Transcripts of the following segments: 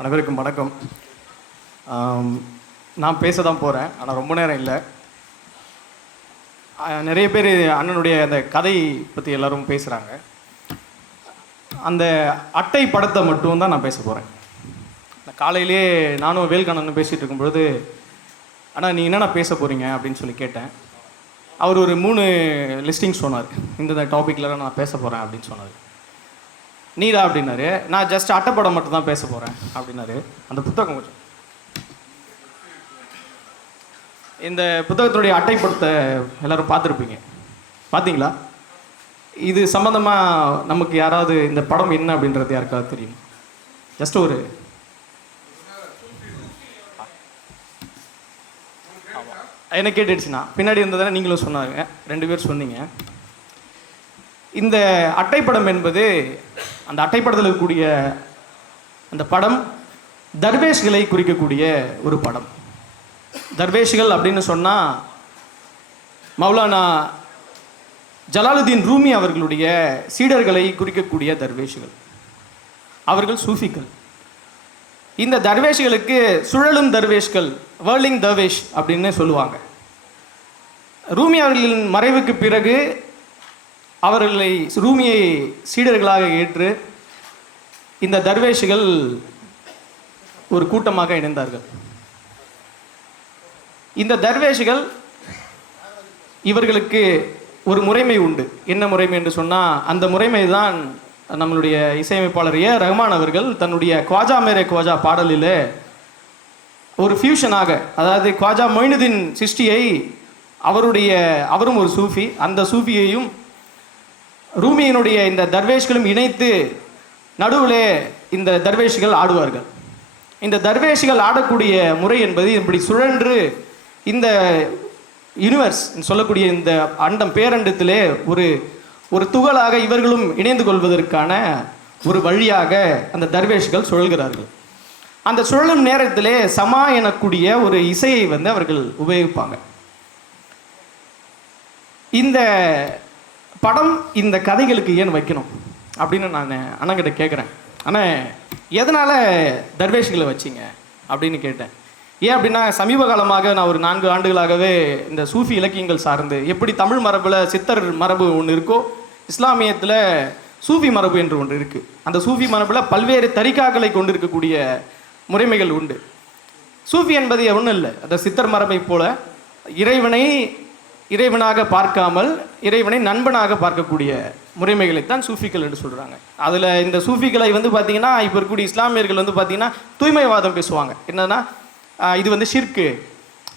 அனைவருக்கும் வணக்கம். நான் பேச தான் போகிறேன் ஆனால் ரொம்ப நேரம் இல்லை. நிறைய பேர் அண்ணனுடைய அந்த கதை பற்றி எல்லாரும் பேசுகிறாங்க அந்த அட்டை படத்தை மட்டும் தான் நான் பேச போகிறேன் காலையிலே நானும் வேல்கண்ணனும் பேசிகிட்டு இருக்கும்பொழுது அண்ணா நீ என்னண்ணா பேச போகிறீங்க அப்படின்னு சொல்லி கேட்டேன். அவர் ஒரு மூணு லிஸ்டிங் சொன்னார். இந்த டாப்பிக்கில் நான் பேச போகிறேன் அப்படின்னு சொன்னார். நீடா அப்படின்னாரு. நான் ஜஸ்ட் அட்டைப்படம் மட்டும் தான் பேச போகிறேன் அப்படின்னாரு. அந்த புத்தகம் கொஞ்சம். இந்த புத்தகத்தினுடைய அட்டைப்படத்தை எல்லாரும் பார்த்துருப்பீங்க. பார்த்தீங்களா? இது சம்மந்தமாக நமக்கு யாராவது இந்த படம் என்ன அப்படின்றது யாருக்காவது தெரியும்? ஜஸ்ட் ஒரு என்ன கேட்டுடுச்சுன்னா பின்னாடி இருந்ததுன்னா நீங்களும் சொன்னாங்க. ரெண்டு பேர் சொன்னீங்க. இந்த அட்டைப்படம் என்பது அந்த அட்டைப்படத்தில் இருக்கக்கூடிய அந்த படம் தர்வேஷ்களை குறிக்கக்கூடிய ஒரு படம். தர்வேஷ்கள் அப்படின்னு சொன்னால் மௌலானா ஜலாலுதீன் ரூமி அவர்களுடைய சீடர்களை குறிக்கக்கூடிய தர்வேஷ்கள். அவர்கள் சூஃபிகள். இந்த தர்வேஷ்களுக்கு சுழலும் தர்வேஷ்கள் வேர்லிங் தர்வேஷ் அப்படின்னு சொல்லுவாங்க. ரூமி அவர்களின் மறைவுக்கு பிறகு அவர்களை ரூமியை சீடர்களாக ஏற்று இந்த தர்வேஷுகள் ஒரு கூட்டமாக இணைந்தார்கள். இந்த தர்வேஷுகள் இவர்களுக்கு ஒரு முறைமை உண்டு. என்ன முறைமை என்று சொன்னால் அந்த முறைமை தான் நம்மளுடைய இசையமைப்பாளர் ஏ. ரஹ்மான் அவர்கள் தன்னுடைய குவாஜா மேரே குவாஜா பாடலில் ஒரு ஃபியூஷனாக அதாவது குவாஜா மொயினுதீன் சிஷ்டியை அவருடைய அவரும் ஒரு சூஃபி அந்த சூஃபியையும் ரூமியினுடைய இந்த தர்வேஷ்களும் இணைத்து நடுவிலே இந்த தர்வேஷ்கள் ஆடுவார்கள். இந்த தர்வேஷ்கள் ஆடக்கூடிய முறை என்பது இப்படி சுழன்று இந்த யூனிவர்ஸ் சொல்லக்கூடிய இந்த அண்டம் பேரண்டத்திலே ஒரு ஒரு துகளாக இவர்களும் இணைந்து கொள்வதற்கான ஒரு வழியாக அந்த தர்வேஷ்கள் சுழல்கிறார்கள். அந்த சுழலும் நேரத்திலே சமா எனக்கூடிய ஒரு இசையை வந்து அவர்கள் உபயோகிப்பாங்க. இந்த படம் இந்த கதைகளுக்கு ஏன் வைக்கணும் அப்படின்னு நான் அண்ணங்கிட்ட கேட்குறேன் ஆனால் எதனால் தர்வேஷ்களை வச்சிங்க அப்படின்னு கேட்டேன். ஏன் அப்படின்னா சமீப காலமாக நான் ஒரு நான்கு ஆண்டுகளாகவே இந்த சூஃபி இலக்கியங்கள் சார்ந்து எப்படி தமிழ் மரபில் சித்தர் மரபு ஒன்று இருக்கோ இஸ்லாமியத்தில் சூஃபி மரபு என்று ஒன்று இருக்குது அந்த சூஃபி மரபில் பல்வேறு தரிகாக்களை கொண்டிருக்கக்கூடிய முறைமைகள் உண்டு. சூஃபி என்பது ஒன்றும் இல்லை. அந்த சித்தர் மரபை போல இறைவனை இறைவனாக பார்க்காமல் இறைவனை நண்பனாக பார்க்கக்கூடிய முறைமைகளைத்தான் சூஃபிகள் என்று சொல்கிறாங்க அதில் இந்த சூஃபிகளை வந்து பார்த்திங்கன்னா இப்போ இருக்கக்கூடிய இஸ்லாமியர்கள் வந்து பார்த்தீங்கன்னா தூய்மைவாதம் பேசுவாங்க. என்னன்னா இது வந்து ஷிர்கு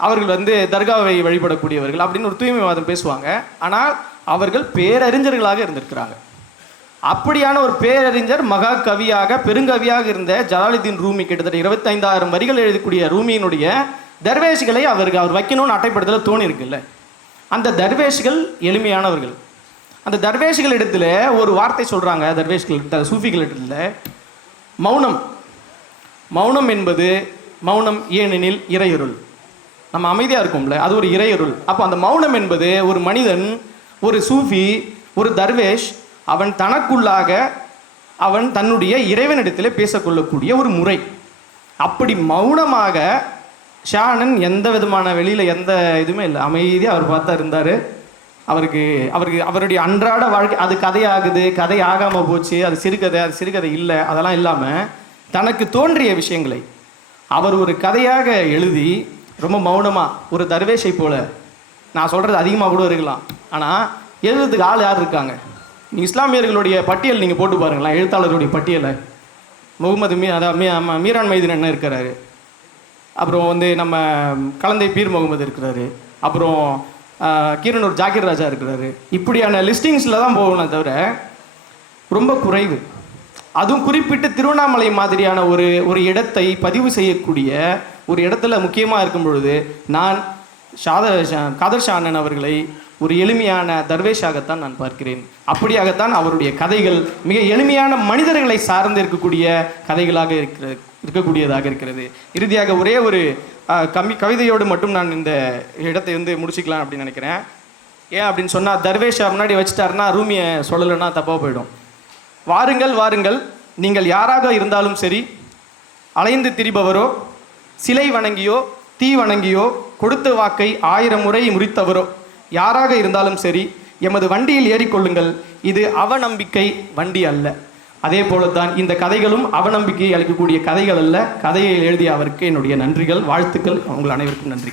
அவர்கள் வந்து தர்காவை வழிபடக்கூடியவர்கள் அப்படின்னு ஒரு தூய்மைவாதம் பேசுவாங்க. ஆனால் அவர்கள் பேரறிஞர்களாக இருந்திருக்கிறாங்க. அப்படியான ஒரு பேரறிஞர் மகா கவியாக பெருங்கவியாக இருந்த ஜலாலுதீன் ரூமி கிட்டத்தட்ட இருபத்தைந்தாயிரம் வரிகள் எழுதக்கூடிய ரூமியினுடைய தர்வேஷிகளை அவருக்கு அவர் வைக்கணும்னு அட்டைப்படுத்தல தோணி இருக்குல்ல அந்த தர்வேஷ்கள் எளிமையானவர்கள். அந்த தர்வேஷ்கள் இடத்துல ஒரு வார்த்தை சொல்கிறாங்க தர்வேஷ்கள் சூஃபிகள் இடத்துல. மௌனம். மௌனம் என்பது மௌனம் ஏனெனில் இறையருள். நம்ம அமைதியாக இருக்கோம்ல அது ஒரு இறையருள். அப்போ அந்த மௌனம் என்பது ஒரு மனிதன் ஒரு சூஃபி ஒரு தர்வேஷ் அவன் தனக்குள்ளாக அவன் தன்னுடைய இறைவனிடத்தில் பேசக்கொள்ளக்கூடிய ஒரு முறை. அப்படி மௌனமாக ஷானன் எந்த விதமான வெளியில் எந்த இதுவுமே இல்லை. அமைதியாக அவர் பார்த்தா இருந்தார். அவருக்கு அவருக்கு அவருடைய அன்றாட வாழ்க்கை அது கதையாகுது கதை ஆகாமல் போச்சு அது சிறுகதை அது சிறுகதை இல்லை அதெல்லாம் இல்லாமல் தனக்கு தோன்றிய விஷயங்களை அவர் ஒரு கதையாக எழுதி ரொம்ப மௌனமாக ஒரு தர்வேஷை போல நான் சொல்கிறது அதிகமாக கூட இருக்கலாம். ஆனால் எழுதுறதுக்கு ஆள் யார் இருக்காங்க? இஸ்லாமியர்களுடைய பட்டியல் நீங்கள் போட்டு பாருங்களேன் எழுத்தாளருடைய பட்டியலை. முகமது மீ அதான் மீ மீரான் மைதீன் என்ன இருக்கிறாரு. அப்புறம் வந்து நம்ம கலந்தை பீர் முகமது இருக்கிறாரு. அப்புறம் கீரனூர் ஜாகிர் ராஜா இருக்கிறாரு. இப்படியான லிஸ்டிங்ஸில் தான் போகணும் தவிர ரொம்ப குறைவு. அதுவும் குறிப்பிட்டு திருவண்ணாமலை மாதிரியான ஒரு ஒரு இடத்தை பதிவு செய்யக்கூடிய ஒரு இடத்துல முக்கியமாக இருக்கும் பொழுது நான் ஷாத காதர் ஷானன் அண்ணன் அவர்களை ஒரு எளிமையான தர்வேஷாகத்தான் நான் பார்க்கிறேன். அப்படியாகத்தான் அவருடைய கதைகள் மிக எளிமையான மனிதர்களை சார்ந்து இருக்கக்கூடிய கதைகளாக இருக்கிற இருக்கக்கூடியதாக இருக்கிறது. இறுதியாக ஒரே ஒரு கம்மி கவிதையோடு மட்டும் நான் இந்த இடத்தை வந்து முடிச்சுக்கலாம் அப்படின்னு நினைக்கிறேன். ஏன் அப்படின்னு சொன்னால் தர்வேஷா முன்னாடி வச்சுட்டாருன்னா ரூமியை சொல்லலைன்னா தப்பாக போயிடும். வாருங்கள் வாருங்கள். நீங்கள் யாராக இருந்தாலும் சரி அலைந்து திரிபவரோ சிலை வணங்கியோ தீ வணங்கியோ கொடுத்த வாக்கை ஆயிரம் முறை முறித்தவரோ யாராக இருந்தாலும் சரி எமது வண்டியில் ஏறிக்கொள்ளுங்கள். இது அவநம்பிக்கை வண்டி அல்ல. அதே போலத்தான் இந்த கதைகளும் அவநம்பிக்கையை அளிக்கக்கூடிய கதைகள் அல்ல. கதையை எழுதிய அவருக்கு என்னுடைய நன்றிகள் வாழ்த்துக்கள். உங்கள் அனைவருக்கும் நன்றி.